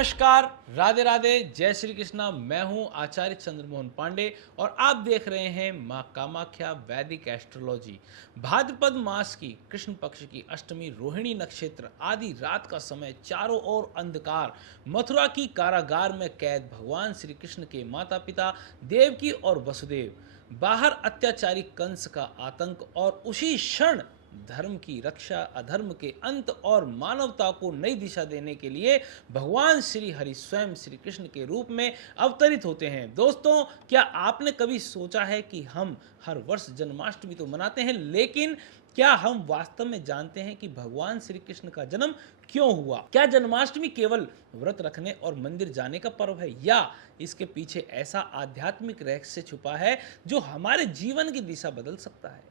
नमस्कार, राधे राधे, जय श्री कृष्णा। मैं हूं आचार्य चंद्रमोहन पांडे और आप देख रहे हैं मां कामाख्या वैदिक एस्ट्रोलॉजी। भाद्रपद मास की कृष्ण पक्ष की अष्टमी रोहिणी नक्षत्र आदि रात का समय, चारों ओर अंधकार, मथुरा की कारागार में कैद भगवान श्री कृष्ण के माता पिता देवकी और वसुदेव, बाहर अत्याचारी कंस का आतंक और उसी क्षण धर्म की रक्षा, अधर्म के अंत और मानवता को नई दिशा देने के लिए भगवान श्री हरि स्वयं श्री कृष्ण के रूप में अवतरित होते हैं। दोस्तों, क्या आपने कभी सोचा है कि हम हर वर्ष जन्माष्टमी तो मनाते हैं, लेकिन क्या हम वास्तव में जानते हैं कि भगवान श्री कृष्ण का जन्म क्यों हुआ? क्या जन्माष्टमी केवल व्रत रखने और मंदिर जाने का पर्व है, या इसके पीछे ऐसा आध्यात्मिक रहस्य छुपा है जो हमारे जीवन की दिशा बदल सकता है?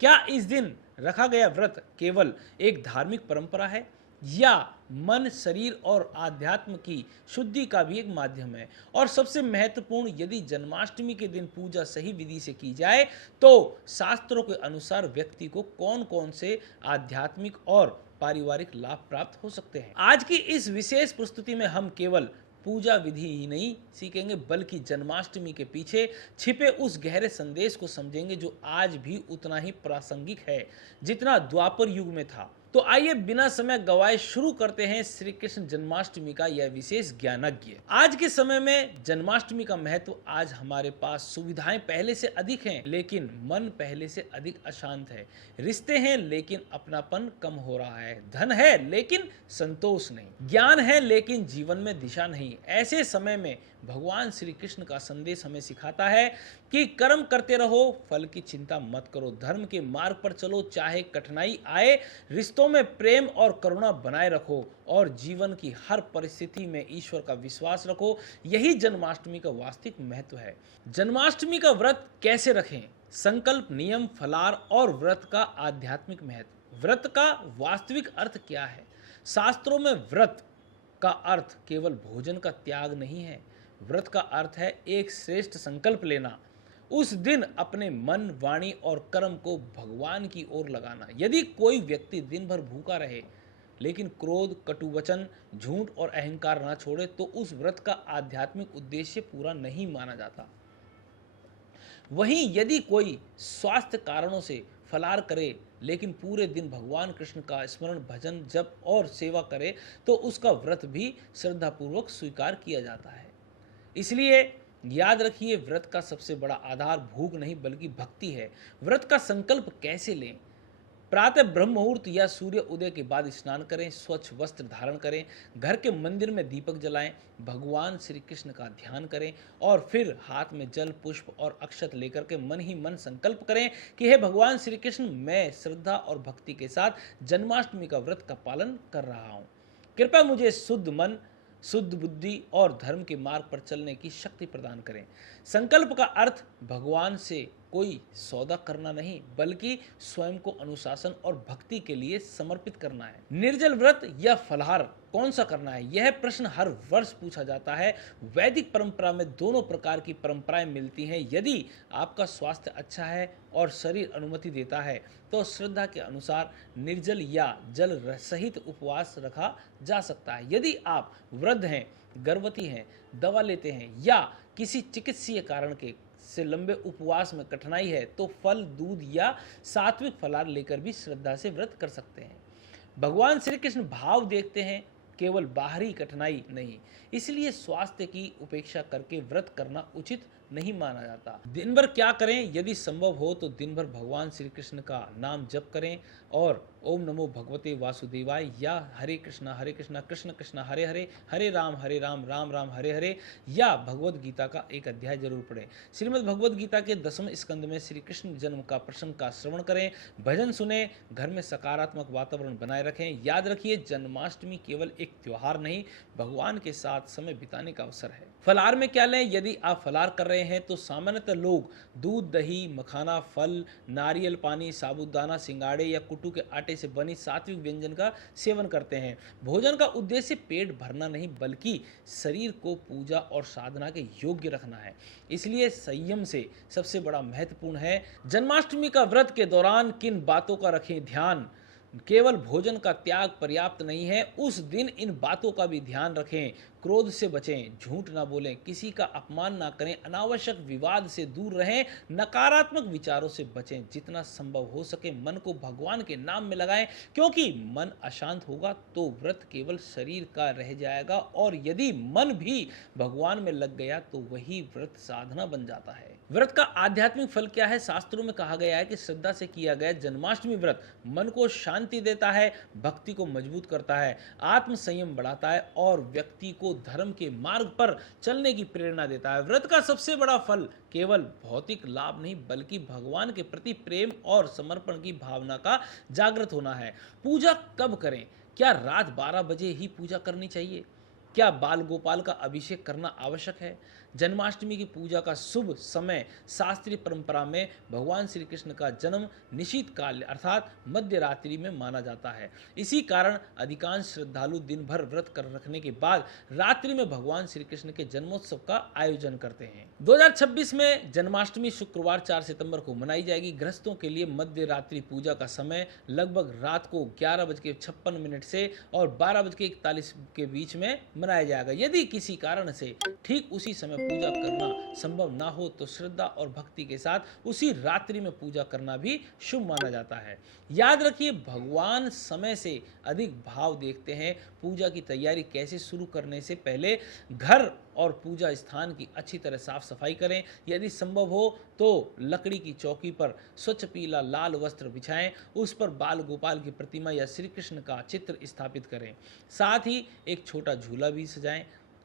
क्या इस दिन रखा गया व्रत केवल एक धार्मिक परंपरा है, या मन, शरीर और आध्यात्म की शुद्धि का भी एक माध्यम है? और सबसे महत्वपूर्ण, यदि जन्माष्टमी के दिन पूजा सही विधि से की जाए तो शास्त्रों के अनुसार व्यक्ति को कौन कौन से आध्यात्मिक और पारिवारिक लाभ प्राप्त हो सकते हैं? आज की इस विशेष प्रस्तुति में हम केवल पूजा विधि ही नहीं सीखेंगे, बल्कि जन्माष्टमी के पीछे छिपे उस गहरे संदेश को समझेंगे जो आज भी उतना ही प्रासंगिक है जितना द्वापर युग में था। तो आइए बिना समय गवाए शुरू करते हैं श्री कृष्ण जन्माष्टमी का यह विशेष ज्ञानज्ञ। आज के समय में जन्माष्टमी का महत्व, आज हमारे पास सुविधाएं पहले से अधिक हैं, लेकिन मन पहले से अधिक अशांत है। रिश्ते हैं लेकिन अपनापन कम हो रहा है। धन है लेकिन संतोष नहीं। ज्ञान है लेकिन जीवन में दिशा नहीं। ऐसे समय में भगवान श्री कृष्ण का संदेश हमें सिखाता है कि कर्म करते रहो, फल की चिंता मत करो, धर्म के मार्ग पर चलो, चाहे कठिनाई आए, रिश्तों में प्रेम और करुणा बनाए रखो और जीवन की हर परिस्थिति में ईश्वर का विश्वास रखो। यही जन्माष्टमी का वास्तविक महत्व है। जन्माष्टमी का व्रत कैसे रखें? संकल्प, नियम, फलार और व्रत का आध्यात्मिक महत्व। व्रत का वास्तविक अर्थ क्या है? शास्त्रों में व्रत का अर्थ केवल भोजन का त्याग नहीं है। व्रत का अर्थ है एक श्रेष्ठ संकल्प लेना, उस दिन अपने मन, वाणी और कर्म को भगवान की ओर लगाना। यदि कोई व्यक्ति दिन भर भूखा रहे लेकिन क्रोध, कटुवचन, झूठ और अहंकार ना छोड़े, तो उस व्रत का आध्यात्मिक उद्देश्य पूरा नहीं माना जाता। वहीं यदि कोई स्वास्थ्य कारणों से फलार करे लेकिन पूरे दिन भगवान कृष्ण का स्मरण, भजन, जप और सेवा करे, तो उसका व्रत भी श्रद्धापूर्वक स्वीकार किया जाता है। इसलिए याद रखिए, व्रत का सबसे बड़ा आधार भूख नहीं बल्कि भक्ति है। व्रत का संकल्प कैसे लें? प्रातः ब्रह्म मुहूर्त या सूर्य उदय के बाद स्नान करें, स्वच्छ वस्त्र धारण करें, घर के मंदिर में दीपक जलाएं, भगवान श्री कृष्ण का ध्यान करें और फिर हाथ में जल, पुष्प और अक्षत लेकर के मन ही मन संकल्प करें कि हे भगवान श्री कृष्ण, मैं श्रद्धा और भक्ति के साथ जन्माष्टमी का व्रत का पालन कर रहा हूँ। कृपया मुझे शुद्ध मन, शुद्ध बुद्धि और धर्म के मार्ग पर चलने की शक्ति प्रदान करें। संकल्प का अर्थ भगवान से कोई सौदा करना नहीं, बल्कि स्वयं को अनुशासन और भक्ति के लिए समर्पित करना है। निर्जल व्रत या फलाहार कौन सा करना है? यह प्रश्न हर वर्ष पूछा जाता है। वैदिक परंपरा में दोनों प्रकार की परंपराएं मिलती हैं। यदि आपका स्वास्थ्य अच्छा है और शरीर अनुमति देता है तो श्रद्धा के अनुसार निर्जल या जल सहित उपवास रखा जा सकता है। यदि आप वृद्ध हैं, गर्भवती हैं, दवा लेते हैं या किसी चिकित्सीय कारण के से लंबे उपवास में कठिनाई है, तो फल, दूध या सात्विक फलाहार लेकर भी श्रद्धा से व्रत कर सकते हैं। भगवान श्री कृष्ण भाव देखते हैं, केवल बाहरी कठिनाई नहीं। इसलिए स्वास्थ्य की उपेक्षा करके व्रत करना उचित नहीं माना जाता। दिन भर क्या करें? यदि संभव हो तो दिन भर भगवान श्री कृष्ण का नाम जप करें और ओम नमो भगवते वासुदेवाय या हरे कृष्णा कृष्ण कृष्ण हरे हरे, हरे राम राम राम हरे हरे, या भगवद गीता का एक अध्याय जरूर पढ़ें। श्रीमद् भगवद गीता के 10वें स्कंद में श्री कृष्ण जन्म का प्रसंग का श्रवण करें, भजन सुने, घर में सकारात्मक वातावरण बनाए रखें। याद रखिए, जन्माष्टमी केवल एक त्योहार नहीं, भगवान के साथ समय बिताने का अवसर है। फलाहार में क्या लें? यदि आप फलाहार कर रहे हैं तो सामान्यतः लोग दूध, दही, मखाना, फल, नारियल पानी, साबूदाना, सिंगाड़े या कुट्टू के आटे से बनी सात्विक व्यंजन का सेवन करते हैं। भोजन का उद्देश्य पेट भरना नहीं, बल्कि शरीर को पूजा और साधना के योग्य रखना है। इसलिए संयम से सबसे बड़ा महत्वपूर्ण है। जन्माष्टमी का व्रत के दौरान किन बातों का रखें ध्यान? केवल भोजन का त्याग पर्याप्त नहीं है, उस दिन इन बातों का भी ध्यान रखें। क्रोध से बचें, झूठ ना बोलें, किसी का अपमान ना करें, अनावश्यक विवाद से दूर रहें, नकारात्मक विचारों से बचें। जितना संभव हो सके मन को भगवान के नाम में लगाएं, क्योंकि मन अशांत होगा तो व्रत केवल शरीर का रह जाएगा, और यदि मन भी भगवान में लग गया तो वही व्रत साधना बन जाता है। व्रत का आध्यात्मिक फल क्या है? शास्त्रों में कहा गया है कि श्रद्धा से किया गया जन्माष्टमी व्रत मन को शांति देता है, भक्ति को मजबूत करता है, आत्म संयम बढ़ाता है और व्यक्ति को धर्म के मार्ग पर चलने की प्रेरणा देता है। व्रत का सबसे बड़ा फल केवल भौतिक लाभ नहीं, बल्कि भगवान के प्रति प्रेम और समर्पण की भावना का जागृत होना है। पूजा कब करें? क्या रात 12 बजे ही पूजा करनी चाहिए? क्या बाल गोपाल का अभिषेक करना आवश्यक है? जन्माष्टमी की पूजा का शुभ समय शास्त्रीय परंपरा में भगवान श्री कृष्ण का जन्म निशीत काल अर्थात मध्य रात्रि में माना जाता है। इसी कारण अधिकांश श्रद्धालु दिन भर व्रत कर रखने के बाद रात्रि में भगवान श्री कृष्ण के जन्मोत्सव का आयोजन करते हैं। 2026 में जन्माष्टमी शुक्रवार 4 सितंबर को मनाई जाएगी। गृहस्थों के लिए मध्य रात्रि पूजा का समय लगभग रात को 11:56 से और 12:41 के बीच में मनाया जाएगा। यदि किसी कारण से ठीक उसी समय पूजा करना संभव ना हो तो श्रद्धा और भक्ति के साथ उसी रात्रि में पूजा करना भी शुभ माना जाता है। याद रखिए, भगवान समय से अधिक भाव देखते हैं। पूजा की तैयारी कैसे शुरू करने से पहले घर और पूजा स्थान की अच्छी तरह साफ सफाई करें। यदि संभव हो तो लकड़ी की चौकी पर स्वच्छ पीला लाल वस्त्र बिछाएं, उस पर बाल गोपाल की प्रतिमा या श्री कृष्ण का चित्र स्थापित करें। साथ ही एक छोटा झूला भी सजाएं।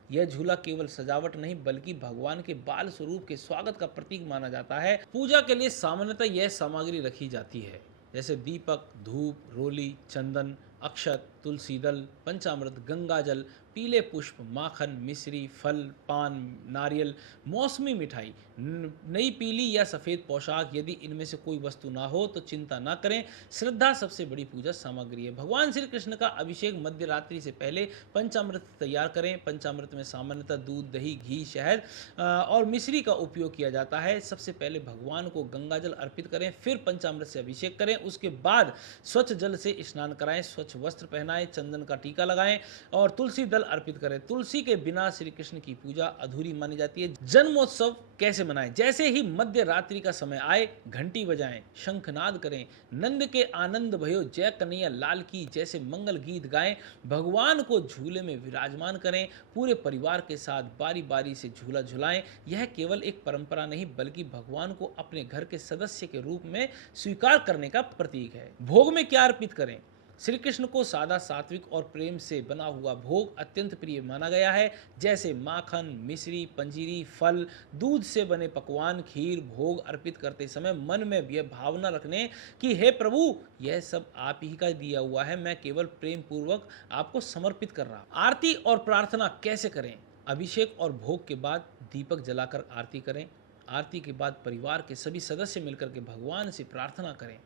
यह झूला केवल सजावट नहीं बल्कि भगवान के बाल स्वरूप के स्वागत का प्रतीक माना जाता है। पूजा के लिए सामान्यतः यह सामग्री रखी जाती है, जैसे दीपक, धूप, रोली, चंदन, अक्षत, तुलसी दल, पंचामृत, गंगा जल, पीले पुष्प, माखन, मिश्री, फल, पान, नारियल, मौसमी मिठाई, नई पीली या सफ़ेद पोशाक। यदि इनमें से कोई वस्तु ना हो तो चिंता ना करें, श्रद्धा सबसे बड़ी पूजा सामग्री है। भगवान श्री कृष्ण का अभिषेक मध्य रात्रि से पहले पंचामृत तैयार करें। पंचामृत में सामान्यतः दूध, दही, घी, शहद और मिश्री का उपयोग किया जाता है। सबसे पहले भगवान को गंगा जल अर्पित करें, फिर पंचामृत से अभिषेक करें। उसके बाद स्वच्छ जल से स्नान कराएं, स्वच्छ वस्त्र पहनाएं, चंदन का टीका लगाएं और तुलसी दल अर्पित करें। तुलसी के बिना श्री कृष्ण की पूजा अधूरी मानी जाती है। जन्मोत्सव कैसे मनाएं? जैसे ही मध्य रात्रि का समय आए, घंटी बजाएं, शंखनाद करें, नंद के आनंद भयो जय कन्हैया लाल की जैसे मंगल गीत गाएं, भगवान को झूले में विराजमान करें, पूरे परिवार के साथ बारी बारी से झूला झुलाएं। यह केवल एक परंपरा नहीं बल्कि भगवान को अपने घर के सदस्य के रूप में स्वीकार करने का प्रतीक है। भोग में क्या अर्पित करें? श्री कृष्ण को सादा, सात्विक और प्रेम से बना हुआ भोग अत्यंत प्रिय माना गया है, जैसे माखन, मिश्री, पंजीरी, फल, दूध से बने पकवान, खीर। भोग अर्पित करते समय मन में यह भावना रखने कि हे प्रभु, यह सब आप ही का दिया हुआ है, मैं केवल प्रेम पूर्वक आपको समर्पित कर रहा। आरती और प्रार्थना कैसे करें? अभिषेक और भोग के बाद दीपक जलाकर आरती करें। आरती के बाद परिवार के सभी सदस्य मिलकर के भगवान से प्रार्थना करें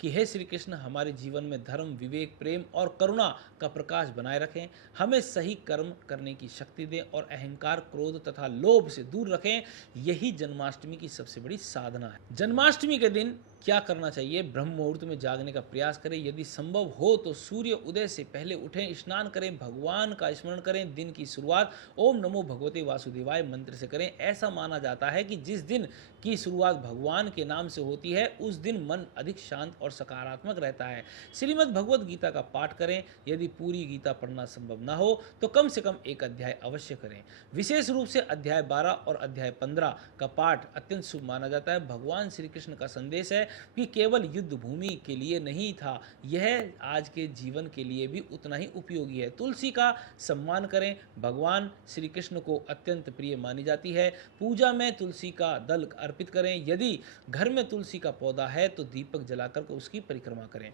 कि हे श्री कृष्ण, हमारे जीवन में धर्म, विवेक, प्रेम और करुणा का प्रकाश बनाए रखें, हमें सही कर्म करने की शक्ति दें और अहंकार, क्रोध तथा लोभ से दूर रखें। यही जन्माष्टमी की सबसे बड़ी साधना है। जन्माष्टमी के दिन क्या करना चाहिए? ब्रह्म मुहूर्त में जागने का प्रयास करें। यदि संभव हो तो सूर्य उदय से पहले उठें, स्नान करें, भगवान का स्मरण करें। दिन की शुरुआत ओम नमो भगवते वासुदेवाय मंत्र से करें। ऐसा माना जाता है कि जिस दिन की शुरुआत भगवान के नाम से होती है उस दिन मन अधिक शांत और सकारात्मक रहता है। श्रीमद् भगवत गीता का पाठ करें। यदि पूरी गीता पढ़ना संभव ना हो तो कम से कम एक अध्याय अवश्य करें। विशेष रूप से अध्याय 12 और अध्याय 15 का पाठ अत्यंत शुभ माना जाता है। भगवान श्री कृष्ण का संदेश है कि केवल युद्ध भूमि के लिए नहीं था, यह आज के जीवन के लिए भी उतना ही उपयोगी है। तुलसी का सम्मान करें। भगवान श्री कृष्ण को अत्यंत प्रिय मानी जाती है। पूजा में तुलसी का दल अर्पित करें। यदि घर में तुलसी का पौधा है तो दीपक जलाकर उसकी परिक्रमा करें।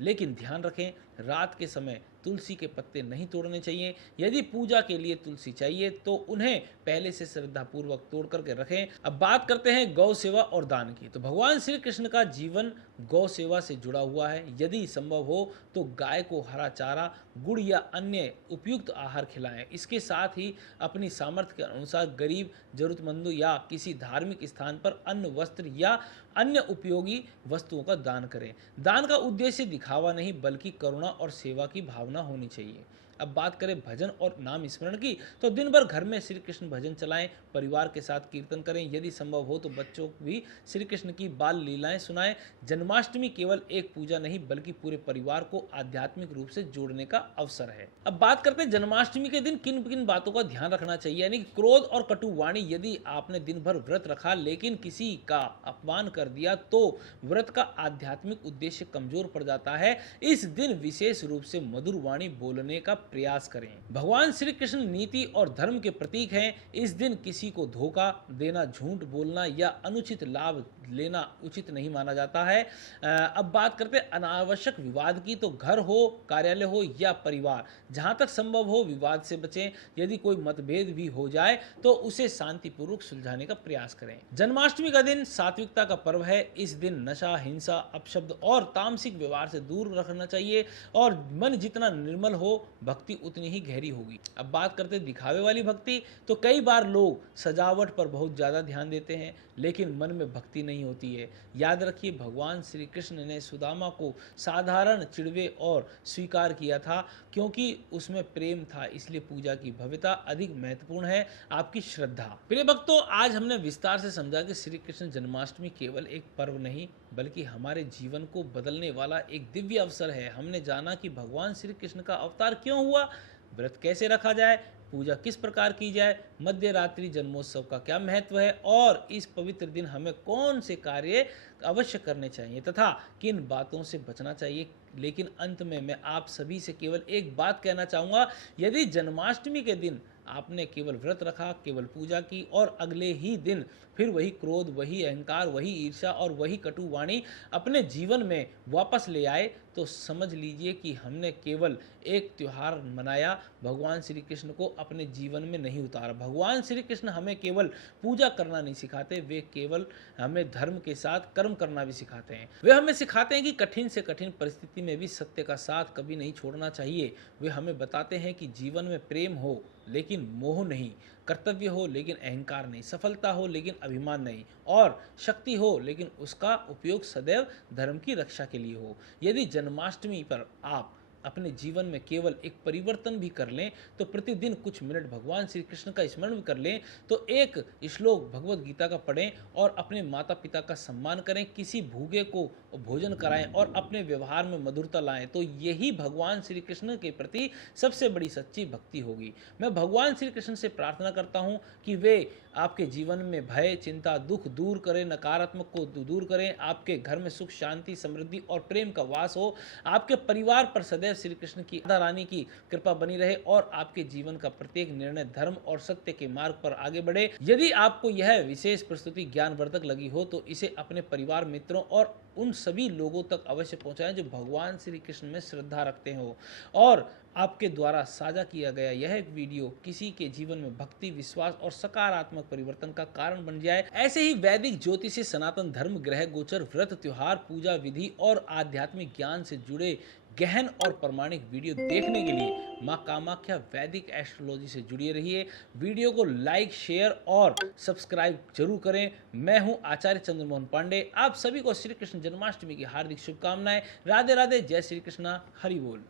लेकिन ध्यान रखें, रात के समय तुलसी के पत्ते नहीं तोड़ने चाहिए। यदि पूजा के लिए तुलसी चाहिए तो उन्हें पहले से श्रद्धापूर्वक तोड़ करके रखें। अब बात करते हैं गौ सेवा और दान की। तो भगवान श्री कृष्ण का जीवन गौ सेवा से जुड़ा हुआ है। यदि संभव हो तो गाय को हरा चारा, गुड़ या अन्य उपयुक्त आहार खिलाएं। इसके साथ ही अपनी सामर्थ्य के अनुसार गरीब, जरूरतमंदों या किसी धार्मिक स्थान पर अन्न, वस्त्र या अन्य उपयोगी वस्तुओं का दान करें। दान का उद्देश्य दिखावा नहीं बल्कि करुणा और सेवा की भावना होनी चाहिए। अब बात करें भजन और नाम स्मरण की, तो दिन भर घर में श्री कृष्ण भजन चलाएं, परिवार के साथ कीर्तन करें। यदि संभव हो तो बच्चों को भी श्री कृष्ण की बाल लीलाएं सुनाएं। जन्माष्टमी केवल एक पूजा नहीं बल्कि पूरे परिवार को आध्यात्मिक रूप से जोड़ने का अवसर है। अब बात करते हैं जन्माष्टमी के दिन किन किन बातों का ध्यान रखना चाहिए, यानी क्रोध और कटु वाणी। यदि आपने दिन भर व्रत रखा लेकिन किसी का अपमान कर दिया तो व्रत का आध्यात्मिक उद्देश्य कमजोर पड़ जाता है। इस दिन विशेष रूप से मधुर वाणी बोलने का प्रयास करें। भगवान श्री कृष्ण नीति और धर्म के प्रतीक हैं। इस दिन किसी को धोखा देना, झूठ बोलना या अनुचित लाभ लेना उचित नहीं माना जाता है। अब बात करते हैं अनावश्यक विवाद की। तो घर हो, कार्यालय हो या परिवार, जहां तक संभव हो विवाद से बचें। यदि कोई मतभेद भी हो जाए तो उसे शांतिपूर्वक सुलझाने का प्रयास करें। जन्माष्टमी का दिन सात्विकता का पर्व है। इस दिन नशा, हिंसा, अपशब्द और तामसिक व्यवहार से दूर रखना चाहिए और मन जितना निर्मल हो भक्ति उतनी ही गहरी होगी। अब बात करते हैं दिखावे वाली भक्ति। तो कई बार लोग सजावट पर बहुत ज्यादा ध्यान देते हैं लेकिन मन में भक्ति नहीं होती है। याद रखिए भगवान श्री कृष्ण ने सुदामा को साधारण, चिड़वे और स्वीकार किया था क्योंकि उसमें प्रेम था। इसलिए पूजा की भव्यता अधिक महत्वपूर्ण है आपकी श्रद्धा। प्रिय भक्तों, आज हमने विस्तार से समझा कि श्री कृष्ण जन्माष्टमी केवल एक पर्व नहीं बल्कि हमारे जीवन को बदलने वाला एक दिव्य अवसर है। हमने जाना कि भगवान श्री कृष्ण का अवतार क्यों हुआ, व्रत कैसे रखा जाए, पूजा किस प्रकार की जाए, मध्य रात्रि जन्मोत्सव का क्या महत्व है और इस पवित्र दिन हमें कौन से कार्य अवश्य करने चाहिए तथा किन बातों से बचना चाहिए। लेकिन अंत में मैं आप सभी से केवल एक बात कहना चाहूँगा, यदि जन्माष्टमी के दिन आपने केवल व्रत रखा, केवल पूजा की और अगले ही दिन फिर वही क्रोध, वही अहंकार, वही ईर्ष्या और वही कटु वाणी अपने जीवन में वापस ले आए तो समझ लीजिए कि हमने केवल एक त्योहार मनाया, भगवान श्री कृष्ण को अपने जीवन में नहीं उतारा। भगवान श्री कृष्ण हमें केवल पूजा करना नहीं सिखाते, वे केवल हमें धर्म के साथ कर्म करना भी सिखाते हैं। वे हमें सिखाते हैं कि कठिन से कठिन परिस्थिति में भी सत्य का साथ कभी नहीं छोड़ना चाहिए। वे हमें बताते हैं कि जीवन में प्रेम हो लेकिन मोह नहीं, कर्तव्य हो लेकिन अहंकार नहीं, सफलता हो लेकिन अभिमान नहीं और शक्ति हो लेकिन उसका उपयोग सदैव धर्म की रक्षा के लिए हो। यदि जन्माष्टमी पर आप अपने जीवन में केवल एक परिवर्तन भी कर लें तो प्रतिदिन कुछ मिनट भगवान श्री कृष्ण का स्मरण भी कर लें, तो एक श्लोक भगवत गीता का पढ़ें और अपने माता पिता का सम्मान करें, किसी भूखे को भोजन कराएं और अपने व्यवहार में मधुरता लाएं, तो यही भगवान श्री कृष्ण के प्रति सबसे बड़ी सच्ची भक्ति होगी। मैं भगवान श्री कृष्ण से प्रार्थना करता हूं कि वे आपके जीवन में भय, चिंता, दुख दूर करें, नकारात्मक को दूर करें, आपके घर में सुख, शांति, समृद्धि और प्रेम का वास हो, आपके परिवार पर सदैव श्री कृष्ण की राधा रानी की कृपा बनी रहे और आपके जीवन का प्रत्येक निर्णय धर्म और सत्य के मार्ग पर आगे बढ़े। यदि आपको यह विशेष प्रस्तुति ज्ञानवर्धक लगी हो तो इसे अपने परिवार, मित्रों और उन सभी लोगों तक अवश्य पहुंचाएं जो भगवान श्री कृष्ण में श्रद्धा रखते हो और आपके द्वारा साझा किया गया यह वीडियो किसी के जीवन में भक्ति, विश्वास और सकारात्मक परिवर्तन का कारण बन जाए। ऐसे ही वैदिक ज्योतिष, सनातन धर्म, ग्रह गोचर, व्रत, त्योहार, पूजा विधि और आध्यात्मिक ज्ञान से जुड़े गहन और प्रमाणिक वीडियो देखने के लिए मां कामाख्या वैदिक एस्ट्रोलॉजी से जुड़े रहिए। वीडियो को लाइक, शेयर और सब्सक्राइब जरूर करें। मैं हूं आचार्य चंद्रमोहन पांडे। आप सभी को श्री कृष्ण जन्माष्टमी की हार्दिक शुभकामनाएं। राधे राधे, जय श्री कृष्णा, हरि बोल।